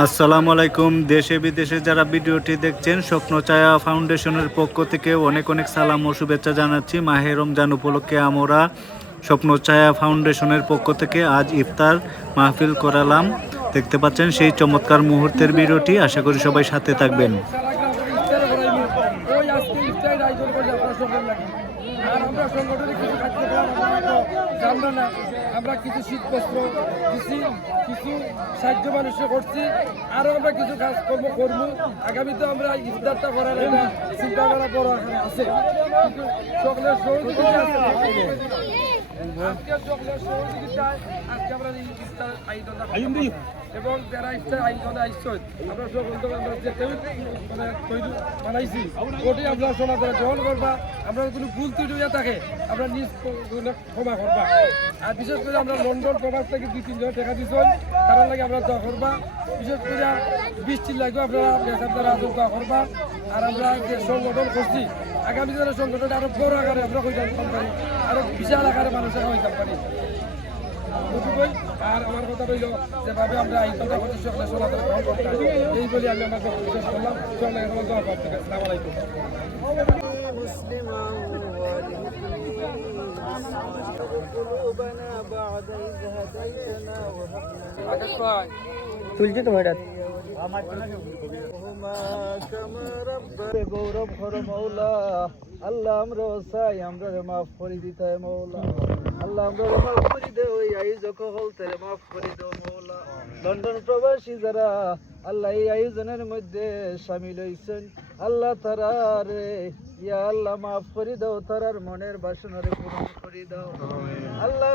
আসসালামু আলাইকুম। দেশে বিদেশে যারা ভিডিওটি দেখছেন, স্বপ্ন ছায়া ফাউন্ডেশনের পক্ষ থেকে অনেক অনেক সালাম ও শুভেচ্ছা জানাচ্ছি। মাহে রমজান উপলক্ষে আমরা স্বপ্ন ছায়া ফাউন্ডেশনের পক্ষ থেকে আজ ইফতার মাহফিল করালাম। দেখতে পাচ্ছেন সেই চমৎকার মুহূর্তের ভিডিওটি। আশা করি সবাই সাথে থাকবেন। আমরা কিছু শীত বস্ত্র দিচ্ছি, কিছু সাহায্য মানুষে করছি, আরো আমরা কিছু কাজকর্ম করবো। আগামীতে আমরা ইফতারটা করার একটা চিন্তা করা বড় আকারে আছে, কিন্তু সকলের সহযোগিতা আছে। আজকে সকলের সহযোগিতায় আজকে আমরা এই ইফতার আয়োজনটা করছি এবং যারা ইফতার আয়োজনে আসছেন আমরা সকল আমরা যে মানে তৈরি বানাইছি ওটি আমরা সমাজে গ্রহণ করবা। আমরা কোনো ভুল ত্রুটি হয়ে থাকে আমরা নিজ ক্ষমা করবা। আর বিশেষ করে আমরা লন্ডন প্রবাস থেকে 2-3 জন টাকা দিচ্ছেন, তারা লাগে আমরা দোয়া করবা। বিশেষ করে বৃষ্টির লাগবে আপনারা আপনারা দোয়া করবা। আর আমরা যে সংগঠন করছি আগামী দিনের সংগঠনটা আরো বড় আকারে আমরা হইতে পারি, আরো বিশাল আকারে মানুষের হইতে পারি। আর আমার কথা রইল যেভাবে আমরা আইনটা করছি সকলে সমাজে গ্রহণ করতে হবে, এই বলে আমি আমার বিশ্বাস করলাম। সকলে আমার দোয়া করতে। আসসালামু আলাইকুম। তুলছি তোমার গৌরব হর মৌলা আল্লাহ আমরা চাই আমরা মাফ করে দিতে মৌলা। আল্লাহ আমরা মাফ করে দেও, এই আয়োজক হল তারে মাফ করে দেও মৌলা। লন্ডন প্রবাসী যারা আল্লাহ এই আয়োজনের মধ্যে সামিল হয়েছেন আল্লাহ তারা রে ইয়া আল্লাহ মাফ করে দাও, তারার মনের বাসনারে পূরণ করে দাও আল্লাহ।